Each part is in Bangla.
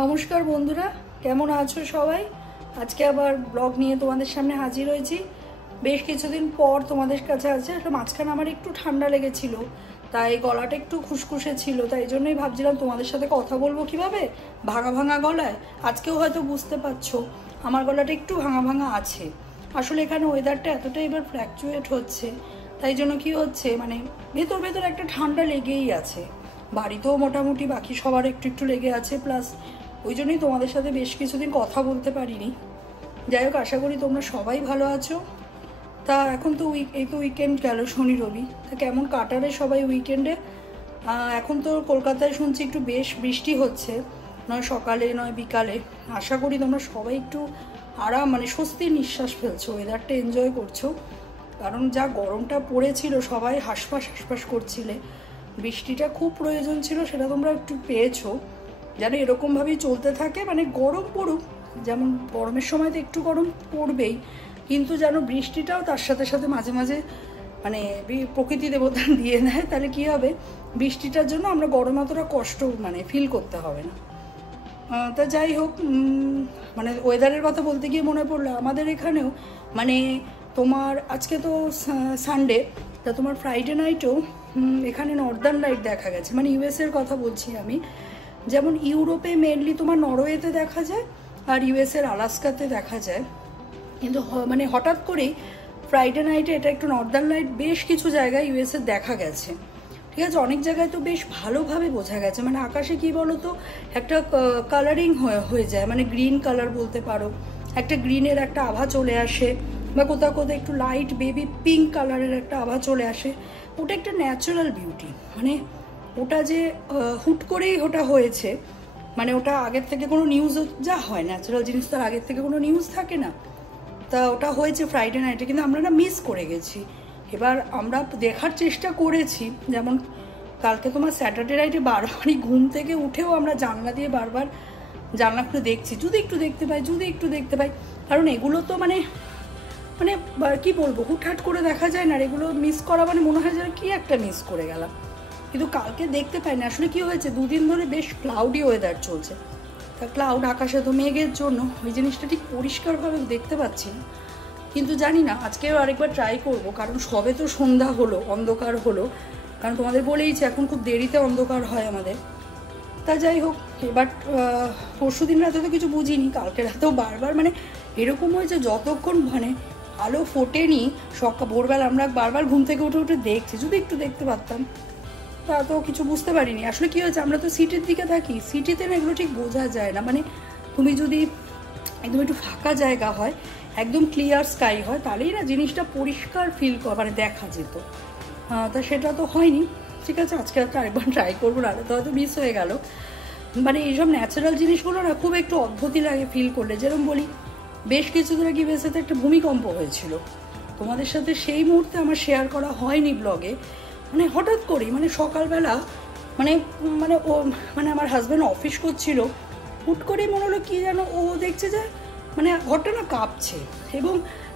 নমস্কার বন্ধুরা, কেমন আছো সবাই? আজকে আবার ব্লগ নিয়ে তোমাদের সামনে হাজির হয়েছি। বেশ কিছুদিন পর তোমাদের কাছে আছে। মাঝখানে আমার একটু ঠান্ডা লেগেছিল, তাই গলাটা একটু খুসখুসে ছিল, তাই জন্যই ভাবছিলাম তোমাদের সাথে কথা বলবো কিভাবে ভাঙা ভাঙা গলায়। আজকেও হয়তো বুঝতে পারছো আমার গলাটা একটু ভাঙা ভাঙা আছে। আসলে এখানে ওয়েদারটা এতটাই এবার ফ্ল্যাকচুয়েট হচ্ছে, তাই জন্য কি হচ্ছে মানে ভেতর ভেতর একটা ঠান্ডা লেগেই আছে। বাড়িতেও মোটামুটি বাকি সবার একটু একটু লেগে আছে, প্লাস ওই জন্যই তোমাদের সাথে বেশ কিছুদিন কথা বলতে পারিনি। যাই হোক, আশা করি তোমরা সবাই ভালো আছো। তা এখন তো এই তো উইকেন্ড গেল, শনি রবি, তা কেমন কাটারে সবাই উইকেন্ডে? এখন তো কলকাতায় শুনছি একটু বেশ বৃষ্টি হচ্ছে, নয় সকালে নয় বিকালে। আশা করি তোমরা সবাই একটু আরাম মানে স্বস্তির নিঃশ্বাস ফেলছো, ওয়েদারটা এনজয় করছো। কারণ যা গরমটা পড়েছিল সবাই হাঁসফাঁস হাঁসফাঁস করছিলে। বৃষ্টিটা খুব প্রয়োজন ছিল, সেটা তোমরা একটু পেয়েছো। যেন এরকমভাবেই চলতে থাকে, মানে গরম পড়ুক, যেমন গরমের সময় তো একটু গরম পড়বেই, কিন্তু যেন বৃষ্টিটাও তার সাথে সাথে মাঝে মাঝে মানে প্রকৃতি দেবতা দিয়ে দেয়, তাহলে কী হবে, বৃষ্টিটার জন্য আমরা গরম অতটা কষ্ট মানে ফিল করতে হবে না। তা যাই হোক, মানে ওয়েদারের কথা বলতে গিয়ে মনে পড়লো আমাদের এখানেও মানে তোমার আজকে তো সানডে, তা তোমার ফ্রাইডে নাইটেও এখানে নর্দার্ন লাইট দেখা গেছে। মানে ইউএসের কথা বলছি আমি। যেমন ইউরোপে মেনলি তোমার নরওয়েতে দেখা যায়, আর ইউএসের আলাস্কাতে দেখা যায়, কিন্তু মানে হঠাৎ করেই ফ্রাইডে নাইটে এটা একটু নর্দার্ন লাইট বেশ কিছু জায়গায় ইউএসএ দেখা গেছে। ঠিক আছে, অনেক জায়গায় তো বেশ ভালোভাবে বোঝা গেছে। মানে আকাশে কি বলো তো একটা কালারিং হয়ে যায়, মানে গ্রিন কালার বলতে পারো, একটা গ্রিনের একটা আভা চলে আসে, বা কোথাও কোথাও একটু লাইট বেবি পিঙ্ক কালারের একটা আভা চলে আসে। ওটা একটা ন্যাচারাল বিউটি, মানে ওটা যে হুট করেই ওটা হয়েছে, মানে ওটা আগের থেকে কোনো নিউজ যা হয় ন্যাচারাল জিনিস, তার আগের থেকে কোনো নিউজ থাকে না। তা ওটা হয়েছে ফ্রাইডে নাইটে, কিন্তু আমরা না মিস করে গেছি। এবার আমরা দেখার চেষ্টা করেছি, যেমন কালকে তোমার স্যাটারডে নাইটে বারবারই ঘুম থেকে উঠেও আমরা জানলা দিয়ে বারবার জানলা খুলে দেখছি, যদি একটু দেখতে পাই, যদি একটু দেখতে পাই। কারণ এগুলো তো মানে মানে কি বলবো, হুটহাট করে দেখা যায় না, আর এগুলো মিস করা মানে মনে হয় যেন কি একটা মিস করে গেলাম। কিন্তু কালকে দেখতে পাই না। আসলে কি হয়েছে, দুদিন ধরে বেশ ক্লাউডি ওয়েদার চলছে। তা ক্লাউড আকাশে তো মেঘের জন্য ওই জিনিসটা ঠিক পরিষ্কারভাবে দেখতে পাচ্ছি না। কিন্তু জানি না, আজকেও আরেকবার ট্রাই করব, কারণ সবে তো সন্ধ্যা হলো, অন্ধকার হলো। কারণ তোমাদের বলেইছে এখন খুব দেরিতে অন্ধকার হয় আমাদের। তা যাই হোক, এবার পরশু দিন রাতে তো কিছু বুঝিনি, কালকে রাতেও বারবার মানে এরকম হয়েছে, যতক্ষণ মানে আলো ফোটেনি ভোরবেলা আমরা বারবার ঘুম থেকে উঠে উঠে দেখছি, যদি একটু দেখতে পারতাম। তা তো কিছু বুঝতে পারিনি। আসলে কি হয়েছে, আমরা তো সিটির দিকে থাকি, সিটিতে না এগুলো ঠিক বোঝা যায় না। মানে তুমি যদি একদম একটু ফাঁকা জায়গা হয়, একদম ক্লিয়ার স্কাই হয়, তাহলেই না জিনিসটা পরিষ্কার ফিল মানে দেখা যেত। তা সেটা তো হয়নি। ঠিক আছে, আজকে একটা আরেকবার ট্রাই করবো, না তো হয়তো মিস হয়ে গেল। মানে এইসব ন্যাচারাল জিনিসগুলো না খুব একটু অদ্ভুতই লাগে ফিল করলে। যেরকম বলি, বেশ কিছুদিন আগে বেসেতে একটা ভূমিকম্প হয়েছিল, তোমাদের সাথে সেই মুহূর্তে আমার শেয়ার করা হয়নি ব্লগে। মানে হঠাৎ করেই মানে সকালবেলা মানে মানে ও মানে আমার হাজব্যান্ড অফিস করছিল, হুট করেই মনে হলো কি যেন ও দেখছে যে মানে ঘরটা না কাঁপছে, এবং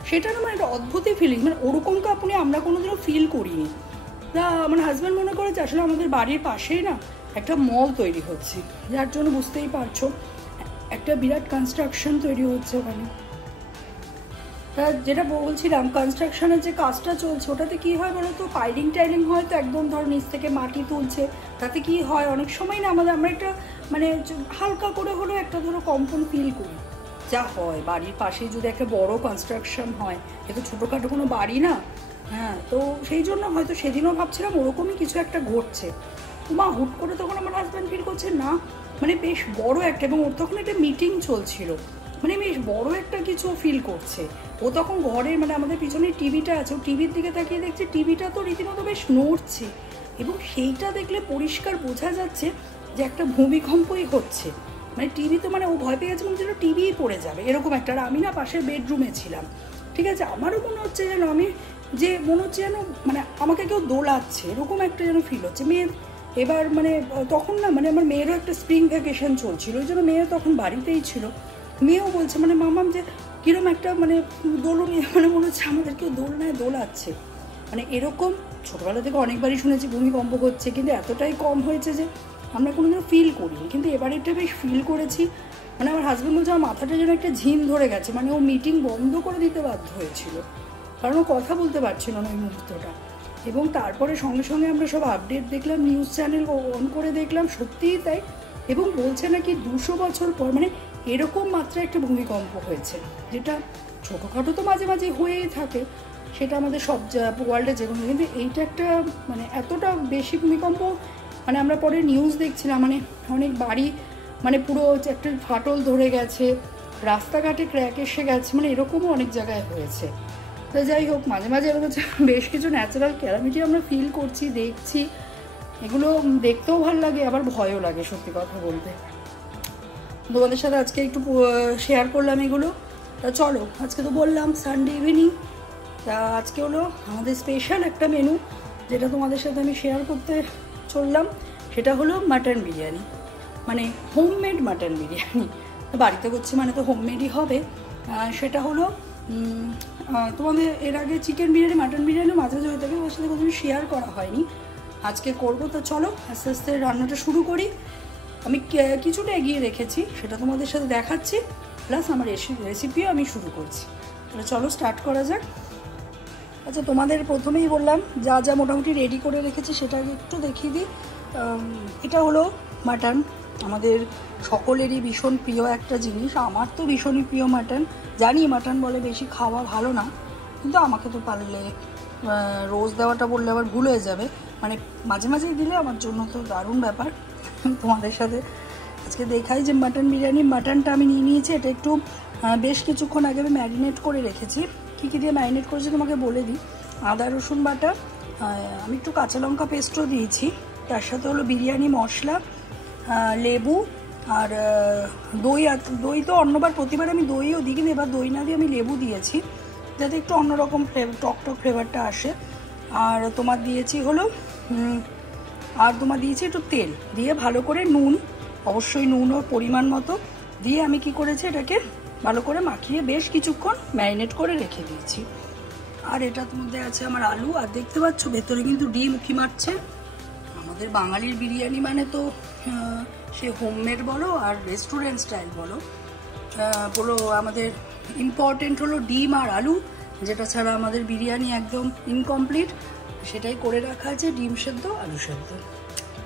সেটা না মানে একটা অদ্ভুতই ফিলিং, মানে ওরকম কাঁপুনি আমরা কোনোদিনও ফিল করিনি। তা আমার হাজব্যান্ড মনে করেছে আসলে আমাদের বাড়ির পাশেই না একটা মল তৈরি হচ্ছে, যার জন্য বুঝতেই পারছো একটা বিরাট কনস্ট্রাকশন তৈরি হচ্ছে ওখানে। তা যেটা বলছিলাম, কনস্ট্রাকশনের যে কাজটা চলছে ওটাতে কি হয় বলো তো, পাইলিং টাইলিং হয় তো, একদম ধরো নিচ থেকে মাটি তুলছে। তাতে কি হয়, অনেক সময় না আমরা একটা মানে হালকা করে হলেও একটা ধরো কম্পন ফিল করি। যা হয় বাড়ির পাশে যদি একটা বড় কনস্ট্রাকশন হয়, এ তো ছোটোখাটো কোনো বাড়ি না। হ্যাঁ, তো সেই জন্য হয়তো সেদিনও ভাবছিলাম ওরকমই কিছু একটা ঘটছে। মা হুট করে তখন আমার হাজব্যান্ড ফিল করছে না মানে বেশ বড় একটা, এবং ওর তখন একটা মিটিং চলছিল, মানে বেশ বড় একটা কিছু ফিল করছে। ও তখন ঘরের মানে আমাদের পিছনে টিভিটা আছে, ও টিভির দিকে তাকিয়ে দেখছে টিভিটা তো রীতিমতো বেশ নড়ছে, এবং সেইটা দেখলে পরিষ্কার বোঝা যাচ্ছে যে একটা ভূমিকম্পই হচ্ছে। মানে টিভি তো মানে ও ভয় পেয়ে গেছে, যেন টিভিই পড়ে যাবে এরকম একটা। আর আমি না পাশের বেডরুমে ছিলাম। ঠিক আছে, আমারও মনে হচ্ছে যেন মনে হচ্ছে যেন মানে আমাকে কেউ দোলাচ্ছে, এরকম একটা যেন ফিল হচ্ছে মেয়ের। এবার মানে তখন না মানে আমার মেয়েরও একটা স্প্রিং ভ্যাকেশন চলছিল, ওই জন্য মেয়েও তখন বাড়িতেই ছিল। মেয়েও বলছে মানে মামাম যে কীরকম একটা মানে দোলনি, মানে মনে হচ্ছে আমাদের কেউ দোলনায় দোলাচ্ছে। মানে এরকম ছোটোবেলা থেকে অনেকবারই শুনেছি ভূমিকম্প হচ্ছে, কিন্তু এতটাই কম হয়েছে যে আমরা কোনোদিনও ফিল করিনি, কিন্তু এবারেরটা বেশ ফিল করেছি। মানে আমার হাজব্যান্ড বলছে আমার মাথাটা যেন একটা ঝিম ধরে গেছে, মানে ও মিটিং বন্ধ করে দিতে বাধ্য হয়েছিল, কারণ ও কথা বলতে পারছিল না ওই মুহূর্তটা। এবং তারপরে সঙ্গে সঙ্গে আমরা সব আপডেট দেখলাম, নিউজ চ্যানেল অন করে দেখলাম, সত্যিই তাই। এবং বলছে নাকি 200 বছর পর মানে এরকম মাত্রায় একটা ভূমিকম্প হয়েছে, যেটা ছোটোখাটো তো মাঝে মাঝে হয়েই থাকে, সেটা আমাদের সব ওয়ার্ল্ডে যেরকম, কিন্তু এইটা একটা মানে এতটা বেশি ভূমিকম্প। মানে আমরা পরে নিউজ দেখছিলাম, মানে অনেক বাড়ি মানে পুরো একটা ফাটল ধরে গেছে, রাস্তাঘাটে ক্র্যাক এসে গেছে, মানে এরকমও অনেক জায়গায় হয়েছে। তো যাই হোক, মাঝে মাঝে এরকম বেশ কিছু ন্যাচারাল ক্যালামিটি আমরা ফিল করছি, দেখছি, এগুলো দেখতেও ভালো লাগে, আবার ভয়ও লাগে সত্যি কথা বলতে। তোমাদের সাথে আজকে একটু শেয়ার করলাম এগুলো। তা চলো, আজকে তো বললাম সানডে ইভিনিং, তা আজকে হলো আমাদের স্পেশাল একটা মেনু, যেটা তোমাদের সাথে আমি শেয়ার করতে চললাম। সেটা হলো মাটন বিরিয়ানি, মানে হোমমেড মাটন বিরিয়ানি। বাড়িতে করছি মানে তো হোমমেডই হবে। সেটা হলো তোমাদের এর আগে চিকেন বিরিয়ানি, মাটন বিরিয়ানি মাঝে মাঝে হয়ে থাকে, ওর সাথে কোনোদিন শেয়ার করা হয়নি, আজকে করবো। তো চলো আস্তে আস্তে রান্নাটা শুরু করি। আমি কিছুটা এগিয়ে রেখেছি, সেটা তোমাদের সাথে দেখাচ্ছি, প্লাস আমার রেসিপিও আমি শুরু করছি। তাহলে চলো স্টার্ট করা যাক। আচ্ছা, তোমাদের প্রথমেই বললাম যা যা মোটামুটি রেডি করে রেখেছি সেটা একটু দেখিয়ে দিই। এটা হলো মাটন, আমাদের সকলেরই ভীষণ প্রিয় একটা জিনিস। আমার তো ভীষণই প্রিয় মাটন। জানি মাটন বলে বেশি খাওয়া ভালো না, কিন্তু আমাকে তো পারলে রোজ দেওয়াটা বললে আবার ভুল হয়ে যাবে, মানে মাঝে মাঝেই দিলে আমার জন্য তো দারুণ ব্যাপার। তোমাদের সাথে আজকে দেখাই যে মাটন বিরিয়ানি, মাটনটা আমি নিয়ে নিয়েছি। এটা একটু বেশ কিছুক্ষণ আগে আমি ম্যারিনেট করে রেখেছি। কী কী দিয়ে ম্যারিনেট করেছি তোমাকে বলে দিই। আদা রসুন বাটা, আমি একটু কাঁচা লঙ্কা পেস্টও দিয়েছি, তার সাথে হলো বিরিয়ানি মশলা, লেবু আর দই। দই তো অন্যবার প্রতিবার আমি দইও দিই, কিন্তু এবার দই না দিয়ে আমি লেবু দিয়েছি, যাতে একটু অন্যরকম টক টক ফ্লেভারটা আসে। আর তোমার দিয়েছি হলো একটু তেল দিয়ে ভালো করে, নুন, অবশ্যই নুনও পরিমাণ মতো দিয়ে আমি কি করেছি, এটাকে ভালো করে মাখিয়ে বেশ কিছুক্ষণ ম্যারিনেট করে রেখে দিয়েছি। আর এটার মধ্যে আছে আমার আলু, আর দেখতে পাচ্ছ ভেতরে কিন্তু ডিম উঁকি মারছে। আমাদের বাঙালির বিরিয়ানি মানে তো সে হোমমেড বলো আর রেস্টুরেন্ট স্টাইল বলো, আমাদের ইম্পর্টেন্ট হলো ডিম আর আলু, যেটা ছাড়া আমাদের বিরিয়ানি একদম ইনকমপ্লিট। সেটাই করে রাখা আছে, ডিম সেদ্ধ, আলু সেদ্ধ।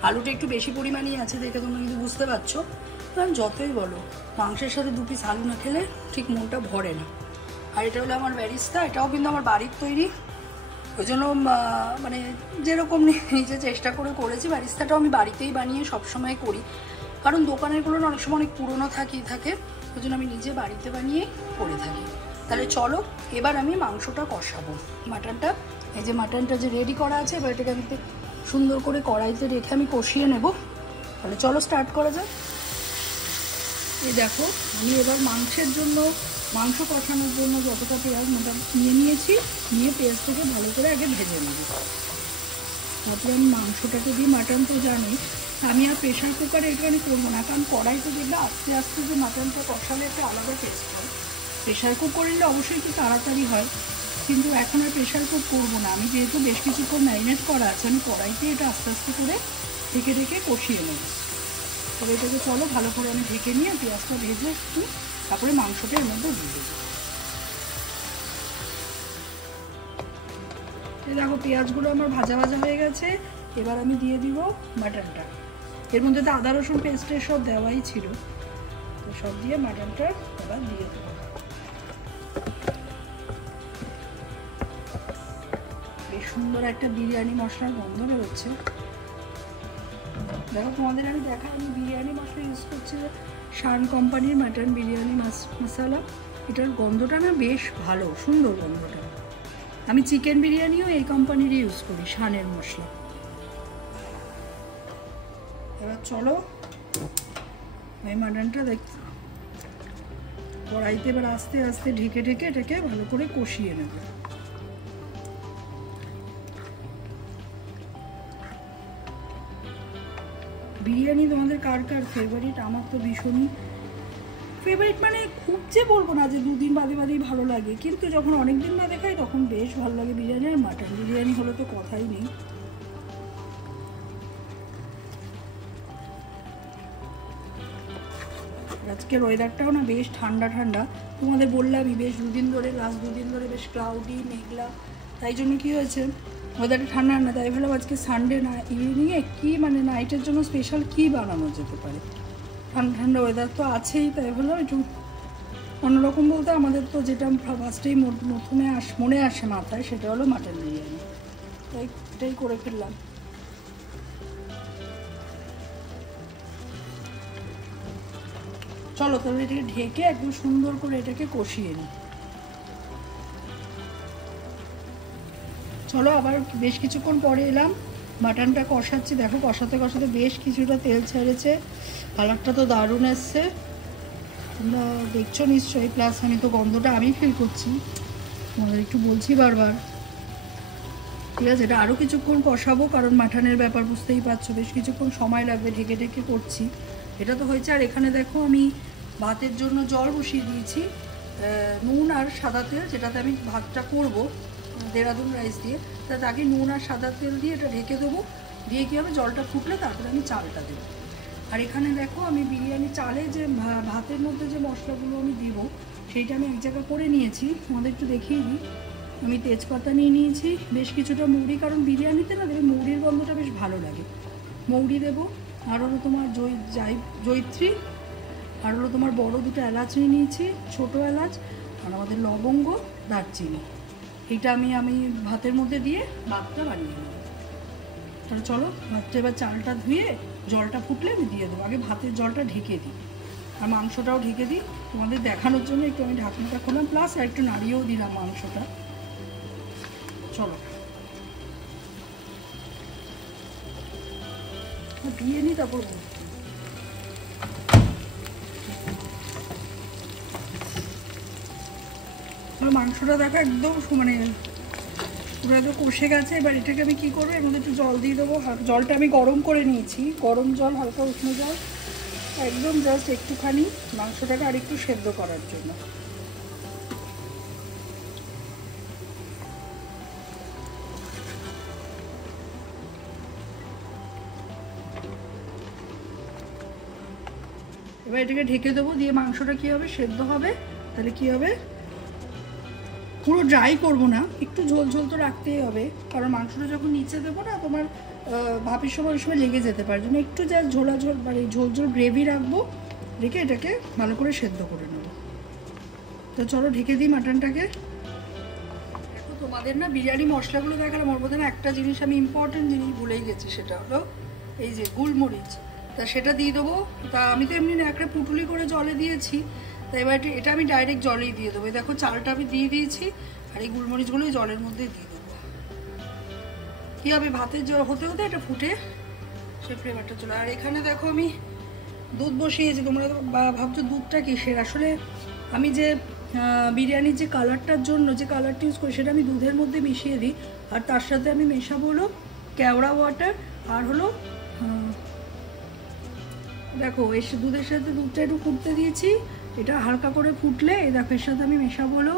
আলুটা একটু বেশি পরিমাণেই আছে দেখে তোমরা কিন্তু বুঝতে পারছো, কারণ যতই বলো মাংসের সাথে 2 পিস আলু না খেলে ঠিক মনটা ভরে না। আর এটা হলো আমার ব্যারিস্তা, এটাও কিন্তু আমার বাড়ির তৈরি, ওই জন্য মানে যেরকম নিজে চেষ্টা করে করেছি। ব্যারিস্তাটাও আমি বাড়িতেই বানিয়ে সবসময় করি, কারণ দোকানেরগুলো অনেক সময় অনেক পুরনো থাকে, ওই জন্য আমি নিজে বাড়িতে বানিয়ে করে থাকি। তাহলে চলো এবার আমি মাংসটা কষাবো। মাটনটা, এই যে মাটনটা যে রেডি করা আছে, এবার এটাকে আমি সুন্দর করে কড়াইতে রেখে আমি কষিয়ে নেব। তাহলে চলো স্টার্ট করা যাক। এই দেখো, আমি এবার মাংস কষানোর জন্য যতটা পেঁয়াজ মোটামুটি নিয়েছি, নিয়ে পেঁয়াজটাকে ভালো করে আগে ভেজে নেব। তারপরে আমি মাংসটাকে দিই। মাটন তো জানি আমি আর প্রেশার কুকারে এখানে করবো না, কারণ কড়াইতে দেখলে আস্তে আস্তে যে মাটনটা কষালে একটা আলাদা টেস্ট হয়। প্রেশার কুক করলে অবশ্যই একটু তাড়াতাড়ি হয়, কিন্তু এখন আর প্রেশার কুক করবো না। আমি যেহেতু বেশ কিছুক্ষণ ম্যারিনেট করা আছে, আমি কড়াইতে এটা আস্তে আস্তে করে ঢেকে কষিয়ে নেব। তবে এটাকে চলো ভালো করে আমি ঢেকে নিয়ে পেঁয়াজটা ভেজে একটু, তারপরে মাংসটা এর মধ্যে দিয়ে দেবো। এই দেখো পেঁয়াজগুলো আমার ভাজা হয়ে গেছে। এবার আমি দিয়ে দিব মাটনটা। এর মধ্যে তো আদা রসুন পেস্টের সব দেওয়াই ছিল, তো সব দিয়ে মাটনটা এবার দিয়ে দেবো। বেশ সুন্দর একটা বিরিয়ানি মশলার গন্ধ বেরোচ্ছে। দেখো তোমাদের আমি আমি বিরিয়ানি মশলা ইউজ করছি শান কোম্পানির মাটন বিরিয়ানি মশলা। এটার গন্ধটা না বেশ ভালো, সুন্দর গন্ধটা। আমি চিকেন বিরিয়ানিও এই কোম্পানিরই ইউজ করি, শানের মশলা। এবার চলো এই মাটনটা কড়াইতে এবার আস্তে আস্তে ঢেকে এটাকে ভালো করে কষিয়ে নেব। বিরিয়ানি তোমাদের কার ফেভারিট? আমার তো ভীষণই ফেভারিট, মানে খুব যে বলবো না যে 2 দিন বাদেই ভালো লাগে, কিন্তু যখন অনেক দিন বাদে খাই তখন বেশ ভালো লাগে বিরিয়ানি। আর মাটন বিরিয়ানি হলে তো কথাই নেই। আজকের ওয়েদারটাও না বেশ ঠান্ডা ঠান্ডা। তোমাদের বললামই বেশ দুদিন ধরে, লাস্ট দুদিন ধরে বেশ ক্লাউডি মেঘলা, তাই জন্য কী হয়েছে ওয়েদারটা ঠান্ডা ঠান্ডা। তাই ভাবলাম আজকে সানডে না, ইভিনিংয়ে কী মানে নাইটের জন্য স্পেশাল কী বানানো যেতে পারে। ঠান্ডা ঠান্ডা ওয়েদার তো আছেই, তাই ভাবলাম একটু অন্যরকম বলতে আমাদের তো যেটা ফার্স্টেই মনে আসে মাথায় সেটা হলো মাটন বিরিয়ানি, তাই এটাই করে ফেললাম। চলো তাহলে এটাকে ঢেকে একদম সুন্দর করে এটাকে কষিয়ে নিই। চলো আবার বেশ কিছুক্ষণ পরে এলাম, মাটনটা কষাচ্ছি। দেখো কষাতে কষাতে বেশ কিছুটা তেল ছেড়েছে, কালারটা তো দারুণ এসছে, তোমরা দেখছো নিশ্চয়ই। প্লাস আমি তো গন্ধটা আমি ফিল করছি, তোমাদের একটু বলছি বারবার। ঠিক আছে, এটা আরও কিছুক্ষণ কষাবো, কারণ মাটনের ব্যাপার বুঝতেই পারছো, বেশ কিছুক্ষণ সময় লাগবে, ঢেকে ঢেকে করছি। এটা তো হয়েছে। আর এখানে দেখো আমি ভাতের জন্য জল বসিয়ে দিয়েছি, নুন আর সাদা তেল, যেটাতে আমি ভাতটা করবো দেরাদুন রাইস দিয়ে। তাকে নুন আর সাদা তেল দিয়ে এটা ঢেকে দেবো, দিয়ে কী হবে জলটা ফুটলে তারপরে আমি চালটা দেবো। আর এখানে দেখো আমি বিরিয়ানি চালে যে ভাতের মধ্যে যে মশলাগুলো আমি দিব সেইটা আমি এক জায়গায় করে নিয়েছি, তোমাদের একটু দেখিয়ে দিই। আমি তেজপাতা নিয়ে নিয়েছি, বেশ কিছুটা মৌরি, কারণ বিরিয়ানিতে না দেবে মৌরির গন্ধটা বেশ ভালো লাগে, মৌরি দেবো। আর হলো তোমার জয়িত্রী, আর হলো তোমার বড় দুটো এলাচ নিয়ে নিয়েছি, ছোটো এলাচ, আর আমাদের লবঙ্গ, দারচিনি। এটা আমি ভাতের মধ্যে দিয়ে ভাতটা বানিয়ে নেব। তাহলে চলো ভাতটা এবার চালটা ধুয়ে জলটা ফুটলে আমি দিয়ে দেবো। আগে ভাতের জলটা ঢেকে দিই আর মাংসটাও ঢেকে দিই, তোমাদের দেখানোর জন্য একটু আমি ঢাকনাটা খুললাম, প্লাস আর একটু নাড়িয়েও দিলাম মাংসটা। চলো দিয়ে নিই, তারপর মাংসটা দেখো একদম মানে পুরো একদম কষে গেছে। এবার এটাকে আমি কী করবো, এর মধ্যে একটু জল দিয়ে দেবো। জলটা আমি গরম করে নিয়েছি, গরম জল, হালকা উষ্ণ জল, একদম জাস্ট একটুখানি মাংসটাকে আর একটু সেদ্ধ করার জন্য। এবার এটাকে ঢেকে দেবো, দিয়ে মাংসটা কী হবে সেদ্ধ হবে। তাহলে কী হবে, পুরো ড্রাই করবো না, একটু ঝোল ঝোল তো রাখতেই হবে, কারণ মাংসটা যখন নিচে দেবো না তোমার ভাপের সময় ওই সময় লেগে যেতে পারে, জন্য একটু যা ঝোলা ঝোল মানে ঝোল ঝোল গ্রেভি রাখবো, রেখে এটাকে ভালো করে সেদ্ধ করে নেবো। তো চলো ঢেকে দিই মাটনটাকে। দেখো তোমাদের না বিরিয়ানি মশলাগুলো দেখালাম, ওর মধ্যে না একটা জিনিস আমি ইম্পর্টেন্ট জিনিস ভুলেই গেছি, সেটা হলো এই যে গোলমরিচ। তা সেটা দিয়ে দেবো। তা আমি তো এমনি একটা পুটুলি করে জলে দিয়েছি, তাই এবার এটা আমি ডাইরেক্ট জলেই দিয়ে দেবো। দেখো চালটা আমি দিয়ে দিয়েছি, আর এই গোলমরিচগুলো জলের মধ্যে দিয়ে দেবো। কী হবে ভাতের জল হতে হতে এটা ফুটে সে ফ্লেভারটা চলে। আর এখানে দেখো আমি দুধ বসিয়েছি। তোমরা তো ভাবছো দুধটা কিসের, আসলে আমি যে বিরিয়ানির যে কালারটার জন্য যে কালারটা ইউজ করি সেটা আমি দুধের মধ্যে মিশিয়ে দিই, আর তার সাথে আমি মেশাবো হলো কেওড়া ওয়াটার, আর হলো দেখো এর দুধের সাথে দুধটা একটু ফুটতে দিয়েছি, এটা হালকা করে ফুটলে দেখো এর সাথে আমি মেশাবো হলো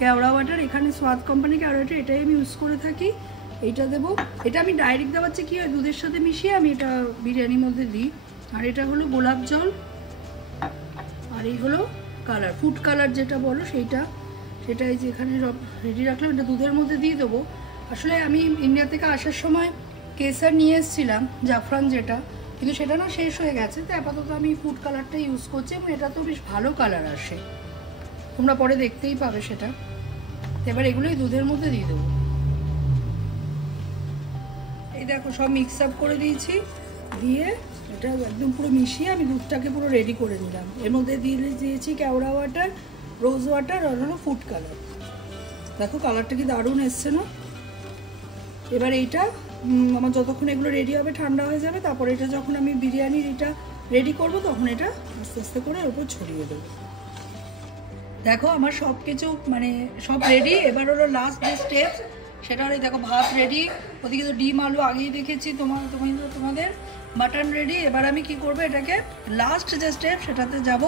কেওড়া ওয়াটার। এখানে স্বাদ কোম্পানি কেওড়া ওয়াটার এটাই আমি ইউজ করে থাকি, এইটা দেবো। এটা আমি ডাইরেক্ট দেওয়াচ্ছি কি হয় দুধের সাথে মিশিয়ে আমি এটা বিরিয়ানির মধ্যে দিই। আর এটা হলো গোলাপ জল, আর এই হলো কালার, ফুড কালার যেটা বলো সেটাই যে এখানে রেডি রাখলাম, এটা দুধের মধ্যে দিয়ে দেবো। আসলে আমি ইন্ডিয়া থেকে আসার সময় কেসার নিয়ে এসেছিলাম, জাফরান যেটা, কিন্তু সেটা না শেষ হয়ে গেছে, তো আপাতত আমি ফুড কালারটা ইউজ করছি, এবং এটা তো বেশ ভালো কালার আসে, তোমরা পরে দেখতেই পাবে সেটা। এবার এগুলোই দুধের মধ্যে দিয়ে দেবো। এই দেখো সব মিক্স আপ করে দিয়েছি, দিয়ে এটা একদম পুরো মিশিয়ে আমি দুধটাকে পুরো রেডি করে নিলাম। এর মধ্যে দিয়েছি কেওড়া ওয়াটার, রোজ ওয়াটার, আর হলো ফুড কালার। দেখো কালারটা কি দারুণ এসছে না। এবার এইটা আমার যতক্ষণ এগুলো রেডি হবে ঠান্ডা হয়ে যাবে, তারপরে এটা যখন আমি বিরিয়ানির এটা রেডি করব তখন এটা আস্তে আস্তে করে এর উপর ছড়িয়ে দেবো। দেখো আমার সব কিছু মানে সব রেডি। এবার হলো লাস্ট যে স্টেপ সেটা হলো দেখো ভাত রেডি, ওদিকে তো ডিম আলু আগেই দেখেছি তোমাদের, মাটন রেডি। এবার আমি কি করব, এটাকে লাস্ট যে স্টেপ সেটাতে যাব।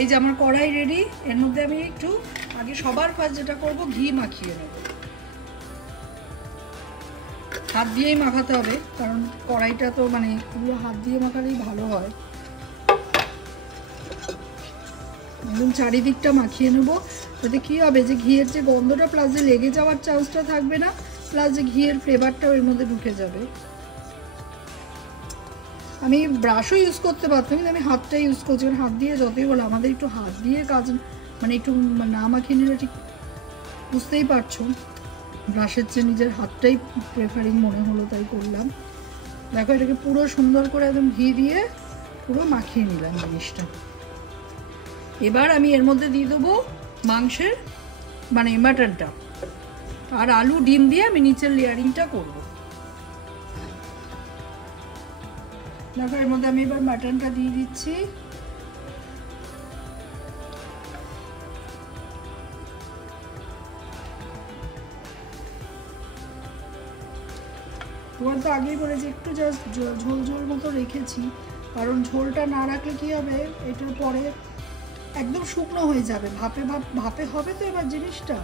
এই যে আমার কড়াই রেডি, এর মধ্যে আমি একটু আগে সবার ফার্স্ট যেটা করব ঘি মাখিয়ে নেব। হাত দিয়েই মাখাতে হবে, কারণ কড়াইটা তো মানে পুরো হাত দিয়ে মাখালেই ভালো হয়। একদম চারিদিকটা মাখিয়ে নেবো। তাতে কী হবে যে ঘিয়ের যে গন্ধটা প্লাস যে লেগে যাওয়ার চান্সটা থাকবে না, প্লাস যে ঘিয়ের ফ্লেভারটাও এর মধ্যে ঢুকে যাবে। আমি ব্রাশও ইউজ করতে পারতাম, কিন্তু আমি হাতটাই ইউজ করছি, কারণ হাত দিয়ে যতই বলো আমাদের একটু হাত দিয়ে কাজ মানে একটু না মাখিয়ে নিলে ঠিক বুঝতেই পারছো, ব্রাশের চেয়ে নিজের হাতটাই প্রেফারিং মনে হলো, তাই করলাম। দেখো এটাকে পুরো সুন্দর করে একদম ঘি দিয়ে পুরো মাখিয়ে নিলাম জিনিসটা। এবার আমি এর মধ্যে দিয়ে দেবো মাংসের মানে মাটনটা, আর আলু ডিম দিয়ে আমি নিচের লেয়ারিংটা করবো। দেখো এর মধ্যে আমি এবার মাটনটা দিয়ে দিচ্ছি। তোমার তো আগেই বলেছি একটু জাস্ট ঝোল ঝোল মতো রেখেছি, কারণ ঝোলটা না রাখলে কি হবে, এটার পরে একদম শুকনো হয়ে যাবে, ভাপে ভাপে হবে তো এবার জিনিসটা।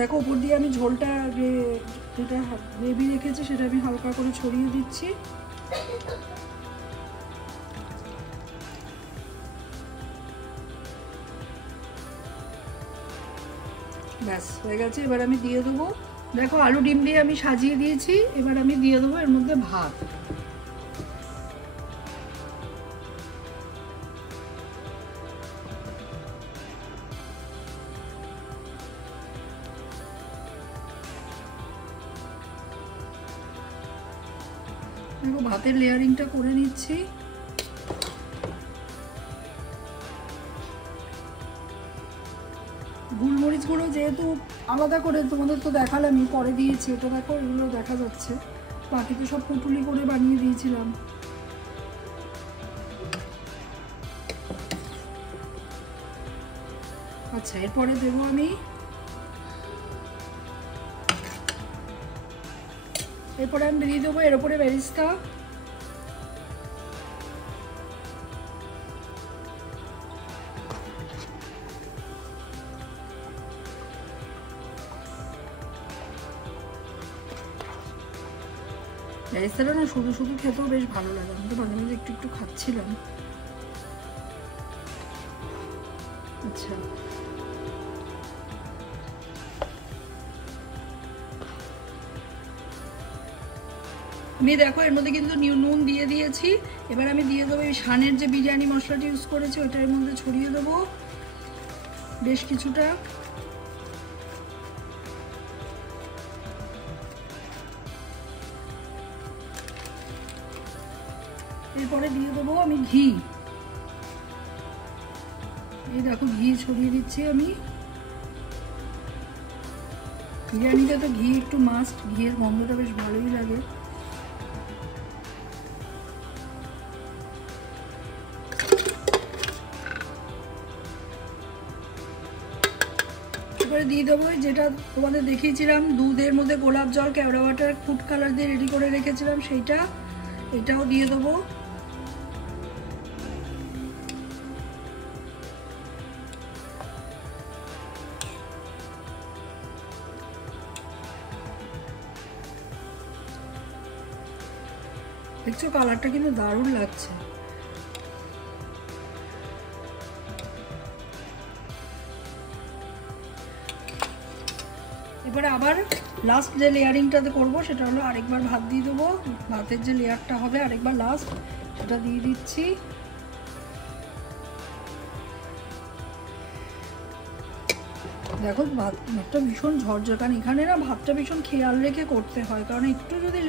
দেখো উপর দিয়ে আমি ঝোলটা যেটা গ্রেভি রেখেছি সেটা আমি হালকা করে ছড়িয়ে দিচ্ছি। ব্যাস হয়ে গেছে। এবার আমি দিয়ে দেবো, দেখো আলু ডিম দিয়ে আমি সাজিয়ে দিয়েছি, এবার আমি দিয়ে দেবো এর মধ্যে ভাত। দেখো ভাতের লেয়ারিংটা করে নিচ্ছি। গোলমরিচগুলো যেহেতু আলাদা করে তোমাদের তো দেখালামই, পরে দিয়েছি, এটা দেখো এগুলো দেখা যাচ্ছে, বাকি তো সব পুটুলি করে বানিয়ে দিয়েছিলাম। আচ্ছা এরপরে দেবো আমি, এরপরে আমি দিয়ে দেবো এর উপরে বেরিস্তা। বেরিস্তাটা না শুধু শুধু খেতেও বেশ ভালো লাগে, আমি তো মাঝে মাঝে একটু একটু খাচ্ছিলাম। আচ্ছা আমি দেখো এর মধ্যে কিন্তু নুন দিয়ে দিয়েছি। এবার আমি দিয়ে দেবো এই শানের যে বিরিয়ানি মশলাটা ইউজ করেছি ওইটা এর মধ্যে ছড়িয়ে দেবো বেশ কিছুটা। এরপরে দিয়ে দেবো আমি ঘি, এই দেখো ঘি ছড়িয়ে দিচ্ছি আমি। বিরিয়ানিতে তো ঘি একটু মাস্ট, ঘিয়ের গন্ধটা বেশ ভালোই লাগে। এবারে দিয়ে দেবো যেটা তোমাদের দেখিয়েছিলাম দুধের মধ্যে গোলাপ জল কেওড়া ওয়াটার ফুড কালার দিয়ে রেডি করে রেখেছিলাম সেইটা, এটাও দিয়ে দেবো। দেখছো কালারটা কিন্তু দারুণ লাগছে। এবারে আবার লাস্ট যে লেয়ারিংটাতে করবো সেটা হলো আরেকবার ভাত দিয়ে দেবো, ভাতের যে লেয়ারটা হবে আরেকবার লাস্ট সেটা দিয়ে দিচ্ছি। দেখো ভাতটা ভীষণ ঝরঝরে, কারণ এখানে না ভাতটা ভীষণ খেয়াল রেখে করতে হয়, কারণ একটু যদি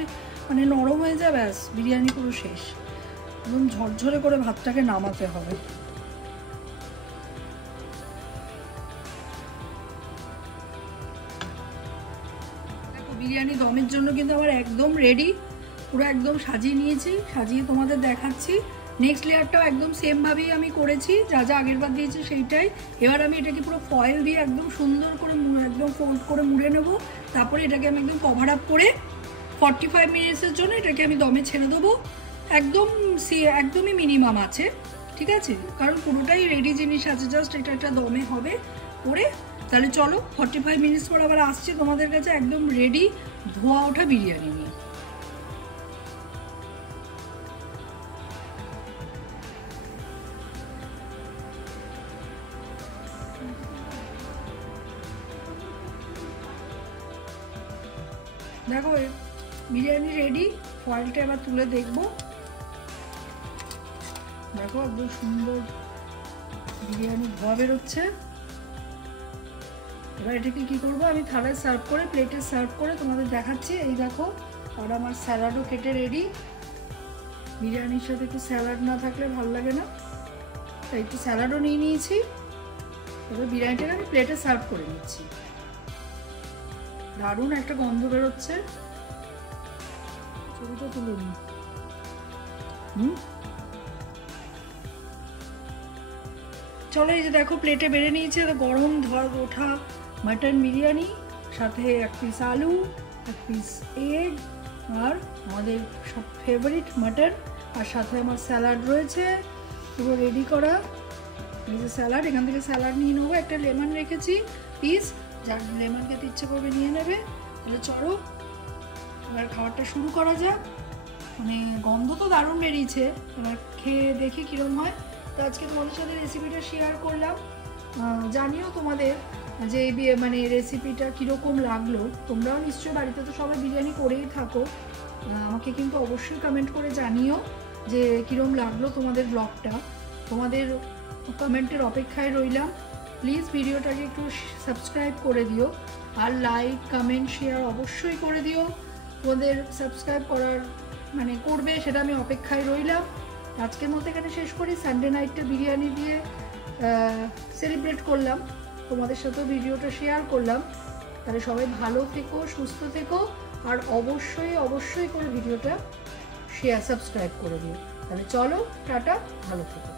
মানে নরম হয়ে যায় ব্যাস বিরিয়ানি পুরো শেষ। একদম ঝরঝরে করে ভাতটাকে নামাতে হবে। দেখো বিরিয়ানি দমের জন্য কিন্তু আমার একদম রেডি, পুরো একদম সাজিয়ে নিয়েছি, সাজিয়ে তোমাদের দেখাচ্ছি। নেক্সট লেয়ারটাও একদম সেমভাবেই আমি করেছি, যা যা আগের বার দিয়েছি সেইটাই। এবার আমি এটাকে পুরো ফয়েল দিয়ে একদম সুন্দর করে একদম ফোল্ড করে মুড়ে নেবো, তারপরে এটাকে আমি একদম কভার আপ করে 45 মিনিটসের জন্য এটাকে আমি দমে ছেড়ে দেবো। একদমই মিনিমাম আছে, ঠিক আছে, কারণ পুরোটাই রেডি জিনিস আছে, জাস্ট এটা একটা দমে হবে করে। তাহলে চলো 45 মিনিটস পর আবার আসছি তোমাদের কাছে একদম রেডি ধোয়া ওঠা বিরিয়ানি নিয়ে। দেখো বিরিয়ানি রেডি, ফয়েলটা এবার তুলে দেখবো। দেখো একদম সুন্দর বিরিয়ানি ধোয়া বেরোচ্ছে। এবার এটাকে কি করবো, আমি থালায় সার্ভ করে, প্লেটে সার্ভ করে তোমাদের দেখাচ্ছি। এই দেখো, আর আমার স্যালাডও কেটে রেডি। বিরিয়ানির সাথে একটু স্যালাড না থাকলে ভালো লাগে না, তাই একটু স্যালাডও নিয়ে নিয়েছি। এবার বিরিয়ানিটাকে আমি প্লেটে সার্ভ করে নিচ্ছি। দারুণ একটা গন্ধ বেরোচ্ছে, ছবিটা তুলে নিই। চলো, এই যে দেখো প্লেটে বেড়ে নিয়েছে গরম ধোয়া ওঠা মাটন বিরিয়ানি, সাথে এক পিস আলু, এক পিস এগ, আর আমাদের সব ফেভারিট মাটন, আর সাথে আমার স্যালাড রয়েছে পুরো রেডি করা। এই যে স্যালাড, এখান থেকে স্যালাড নিয়ে নেবো। একটা লেমন রেখেছি পিস, যার লেমন খেতে ইচ্ছে করবে নিয়ে নেবে। তাহলে চলো এবার খাবারটা শুরু করা যাক। মানে গন্ধ তো দারুণ বেরিয়েছে, এবার খেয়ে দেখি কীরকম হয়। তো আজকে তোমাদের সাথে রেসিপিটা শেয়ার করলাম। জানিও তোমাদের যে মানে রেসিপিটা কীরকম লাগলো। তোমরাও নিশ্চয়ই বাড়িতে তো সবাই বিরিয়ানি করেই থাকো, আমাকে কিন্তু অবশ্যই কমেন্ট করে জানিও যে কীরকম লাগলো তোমাদের ব্লগটা। তোমাদের কমেন্টের অপেক্ষায় রইলাম। প্লিজ ভিডিওটাকে একটু সাবস্ক্রাইব করে দিও, আর লাইক কমেন্ট শেয়ার অবশ্যই করে দিও। তোমাদের সাবস্ক্রাইব করার মানে করবে সেটা আমি অপেক্ষায় রইলাম। আজকের মতো এখানে শেষ করি। সানডে নাইটটা বিরিয়ানি দিয়ে সেলিব্রেট করলাম, তোমাদের সাথেও ভিডিওটা শেয়ার করলাম। তাহলে সবাই ভালো থেকো, সুস্থ থেকো, আর অবশ্যই করে ভিডিওটা সাবস্ক্রাইব করে দিও। তাহলে চলো, টাটা, ভালো থেকো।